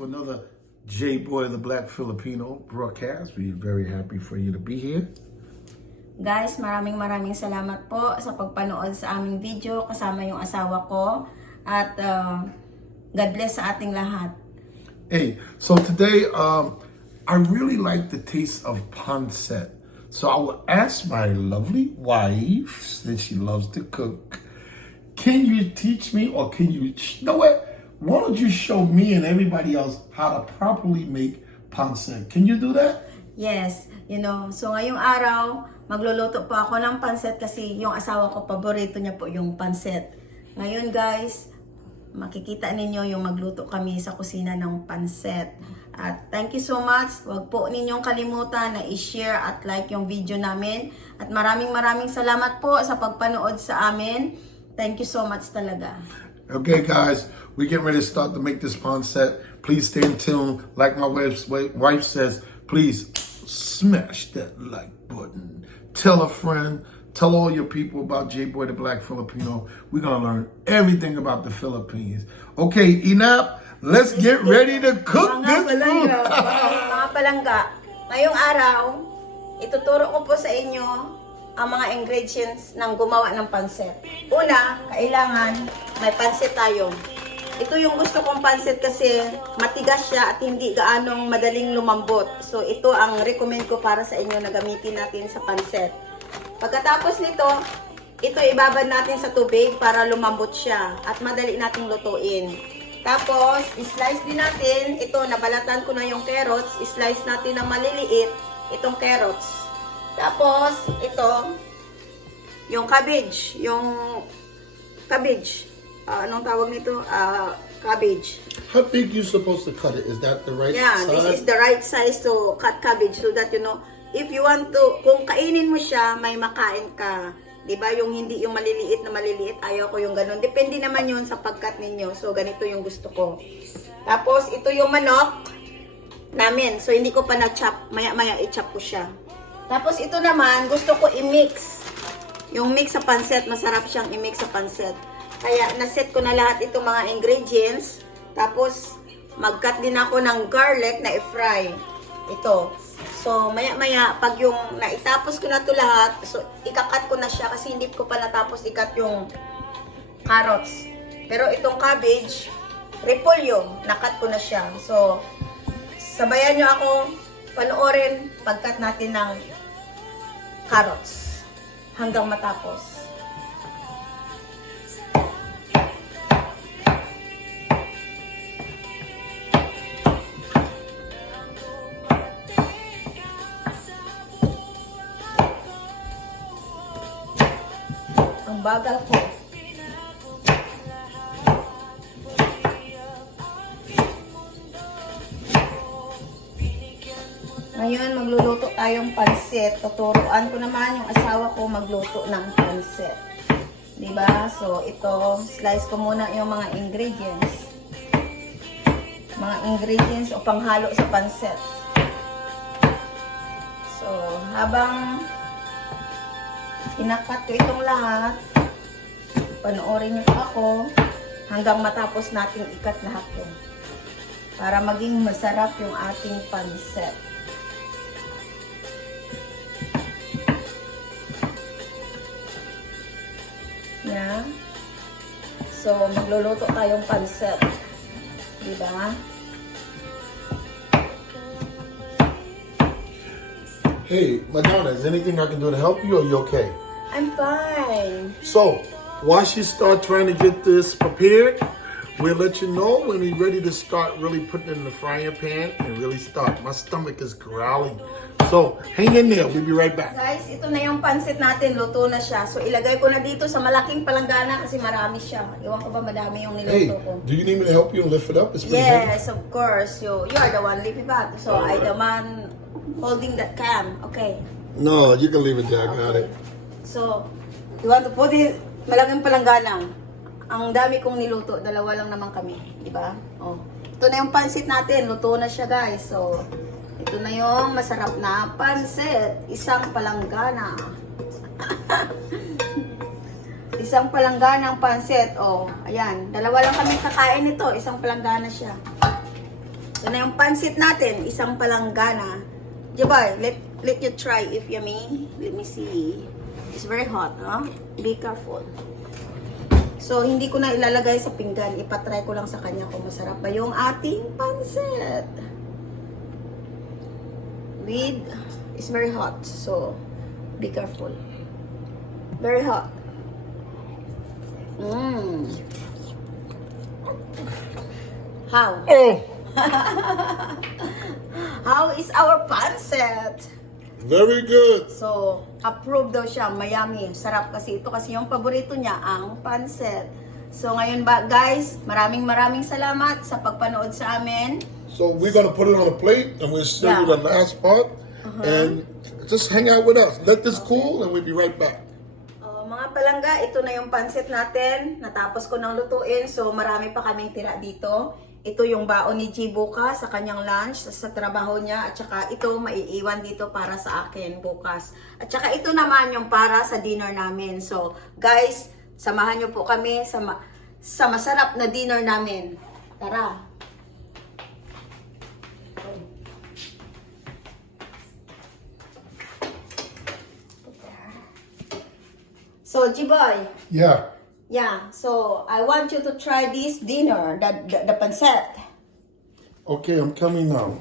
to another J-Boy the Black Filipino broadcast. We're very happy for you to be here. Guys, maraming salamat po sa pagpanood sa aming video kasama yung asawa ko. At God bless sa ating lahat. Hey, so today I really like the taste of pancit. So I will ask my lovely wife, since she loves to cook, can you teach me, or can you know what? Why don't you show me and everybody else how to properly make pancit? Can you do that? Yes, so ngayong araw, magluluto po ako ng pancit kasi yung asawa ko, paborito niya po yung pancit. Ngayon guys, makikita ninyo yung magluto kami sa kusina ng pancit. At thank you so much. Huwag po ninyong kalimutan na i-share at like yung video namin. At maraming salamat po sa pagpanood sa amin. Thank you so much talaga. Okay, guys, we're getting ready to start to make this pancit. Please stay in tune. Like my wife says, please smash that like button. Tell a friend. Tell all your people about J-Boy the Black Filipino. We're going to learn everything about the Philippines. Okay, Inap, let's get ready to cook this food. Mga palangga, ngayong araw, ituturo ko po sa inyo ang mga ingredients ng gumawa ng pancit. Una, kailangan may pancit tayo. Ito yung gusto kong pancit kasi matigas siya at hindi gaanong madaling lumambot. So ito ang recommend ko para sa inyo na gamitin natin sa pancit. Pagkatapos nito, ito ibabad natin sa tubig para lumambot siya at madali nating lutuin. Tapos, slice din natin, ito nabalatan ko na yung carrots, slice natin ng maliliit itong carrots. Tapos, ito, yung cabbage, anong tawag nito? Cabbage. How big you supposed to cut it? Is that the right size? This is the right size to cut cabbage so that if you want to, kung kainin mo siya, may makain ka. Diba? Yung hindi yung maliliit na maliliit, ayaw ko yung ganun. Depende naman yun sa pagkat ninyo. So, ganito yung gusto ko. Tapos, ito yung manok namin. So, hindi ko pa na-chop. Maya-maya i-chop ko siya. Tapos, ito naman, gusto ko i-mix. Yung mix sa pancit, masarap siyang i-mix sa pancit. Kaya, naset ko na lahat itong mga ingredients. Tapos, mag-cut din ako ng garlic na i-fry. Ito. So, maya-maya, pag yung naitapos ko na ito lahat, so, ikakat ko na siya kasi hindi ko pa natapos ikat yung carrots. Pero itong cabbage, repolyo, nakat ko na siya. So, sabayan nyo ako panoorin pagkat natin ng carrots hanggang matapos. Ang bagal ko. Ngayon, magluluto tayong pansit. Tuturuan ko naman yung asawa ko magluto ng pansit. Diba? So, ito, slice ko muna yung mga ingredients. Mga ingredients o panghalo sa pansit. So, habang inakat ko itong lahat, panoorin niyo ako hanggang matapos nating ikat lahat ito. Para maging masarap yung ating pancit. Yeah. So, magluluto tayong pancit. Diba? Hey, Madonna, is anything I can do to help you, or you okay? I'm fine. So, while she start trying to get this prepared, we'll let you know when we're ready to start really putting it in the frying pan and really start. My stomach is growling. So, hang in there. We'll be right back. Guys, ito na yung pancit natin. Luto na siya. So, ilagay ko na dito sa malaking palanggana kasi marami siya. Iwan ko ba madami yung Hey, niluto ko. do you need me to help you and lift it up? It's pretty heavy. Yes, of course. You are the one lifting it. So, I the one holding that can. Okay. No, you can leave it there. I got it. So, you want to put it, malaking palanggana. Ang dami kong niluto. Dalawa lang naman kami. Diba? Oh. Ito na yung pancit natin. Luto na siya, guys. So, ito na yung masarap na pancit. Isang palanggana. Isang palangganang pancit. Oh, ayan. Dalawa lang kami kakain nito. Isang palanggana siya. Ito na yung pansit natin, isang palanggana. Jabay, let you try if yummy. Let me see. It's very hot, huh? Be careful. So, hindi ko na ilalagay sa pinggan. Ipatry ko lang sa kanya kung masarap ba yung ating pansit. It's very hot. So, be careful. Very hot. How? Oh, How is our pancit? very good. So, approve daw siya, mayami. Sarap kasi ito kasi yung paborito niya, ang pancit. So, ngayon ba, guys, maraming salamat sa pagpanood sa amin. So we're gonna put it on a plate and we'll show you the last part. And just hang out with us. Let this cool and we'll be right back. Mga palangga, ito na yung pancit natin. Natapos ko nang lutuin. So, marami pa kaming tira dito. Ito yung baon ni G bukas sa kanyang lunch, sa trabaho niya. At saka ito maiiwan dito para sa akin bukas. At saka ito naman yung para sa dinner namin. So, guys, samahan niyo po kami sa masarap na dinner namin. Tara! So, G-Boy, Yeah. yeah, so I want you to try this dinner, the pancit. Okay, I'm coming now.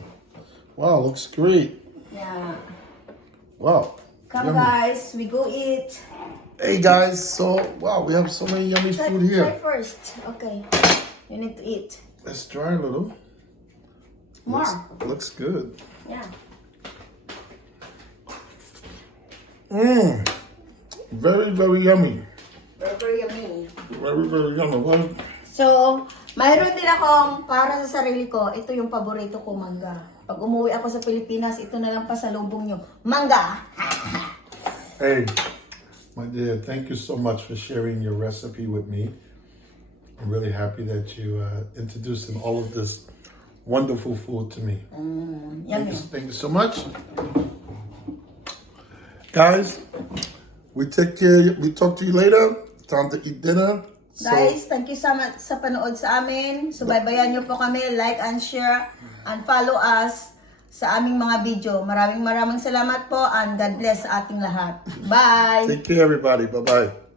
Wow, looks great. Yeah. Wow. Come Yummy. guys, we go eat. Hey guys, so wow, we have so many yummy food Try here. first. Okay. You need to eat. Let's try a little. More. Looks good. Yeah. Very, very yummy. Very yummy. Very yummy. Well, So, mayroon din akong para sa sarili ko, ito yung paborito ko, mangga. Pag umuwi ako sa Pilipinas, ito na lang pasalubong nyo. Mangga! hey, my dear, thank you so much for sharing your recipe with me. I'm really happy that you introduced all of this wonderful food to me. Yummy. Thank you so much. Guys, we take care. We talk to you later. Time to eat dinner. So, Guys, thank you so much sa panood sa amin. Subaybayan nyo po kami, like and share, and follow us sa aming mga video. Maraming salamat po, and God bless sa ating lahat. Bye! take care, everybody. Bye-bye.